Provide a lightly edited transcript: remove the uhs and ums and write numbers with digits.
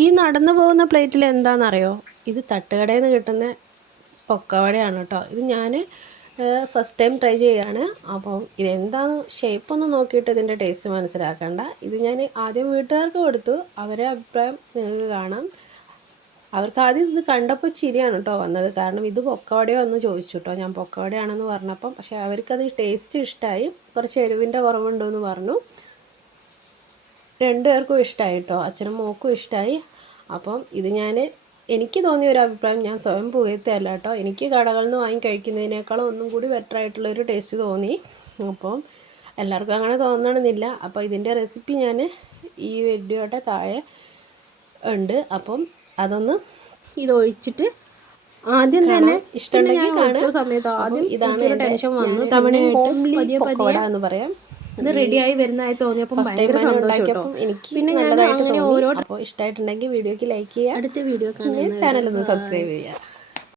ഈ നടന്നു പോകുന്ന പ്ലേറ്റിൽ എന്താണെന്നറിയോ? ഇത് തട്ടുകടയിൽ നിന്ന് കിട്ടുന്ന പൊക്കവടയാണ് കേട്ടോ. ഇത് ഞാൻ ഫസ്റ്റ് ടൈം ട്രൈ ചെയ്യുകയാണ്. അപ്പം ഇതെന്താണ് ഷേപ്പൊന്നും നോക്കിയിട്ട് ഇതിൻ്റെ ടേസ്റ്റ് മനസ്സിലാക്കണ്ട. ഇത് ഞാൻ ആദ്യം വീട്ടുകാർക്ക് കൊടുത്തു. അവരെ അഭിപ്രായം നിങ്ങൾക്ക് കാണാം. അവർക്ക് ആദ്യം ഇത് കണ്ടപ്പോൾ ചിരിയാണ് കേട്ടോ വന്നത്. കാരണം ഇത് പൊക്കവടയോ എന്ന് ചോദിച്ചു കേട്ടോ. ഞാൻ പൊക്കവടയാണെന്ന് പറഞ്ഞപ്പം. പക്ഷേ അവർക്കത് ടേസ്റ്റ് ഇഷ്ടമായി. കുറച്ച് എരിവിൻ്റെ കുറവുണ്ടെന്ന് പറഞ്ഞു. രണ്ടുപേർക്കും ഇഷ്ടമായി കേട്ടോ. അച്ഛനും മോക്കും ഇഷ്ടമായി. അപ്പം ഇത് എനിക്ക് തോന്നിയ ഒരു അഭിപ്രായം, ഞാൻ സ്വയം പുകഴ്ത്തല്ല കേട്ടോ. എനിക്ക് കടകളിൽ നിന്ന് വാങ്ങി കഴിക്കുന്നതിനേക്കാളും ഒന്നും കൂടി ബെറ്ററായിട്ടുള്ളൊരു ടേസ്റ്റ് തോന്നി. അപ്പം എല്ലാവർക്കും അങ്ങനെ തോന്നണമെന്നില്ല. അപ്പോൾ ഇതിൻ്റെ റെസിപ്പി ഞാൻ ഈ വീഡിയോയുടെ താഴെ ഉണ്ട്. അപ്പം അതൊന്ന് ഇതൊഴിച്ചിട്ട് ആദ്യം തന്നെ ഇഷ്ടമുണ്ടെങ്കിൽ കാണുന്ന സമയത്ത് ആദ്യം ഇതാണ് ടെൻഷൻ വന്നു. തവണയായിട്ട് പതിയെ എന്ന് പറയാം. അത് റെഡിയായി വരുന്നതായി തോന്നിയപ്പോൾ ഭയങ്കര സന്തോഷം. എനിക്ക് പിന്നെ ഞാൻ അങ്ങനെ ഓരോ. അപ്പോൾ ഇഷ്ടമായിട്ടുണ്ടെങ്കിൽ വീഡിയോക്ക് ലൈക്ക് ചെയ്യുക. അടുത്ത വീഡിയോ കാണാൻ ചാനൽ ഒന്ന് സബ്സ്ക്രൈബ് ചെയ്യുക.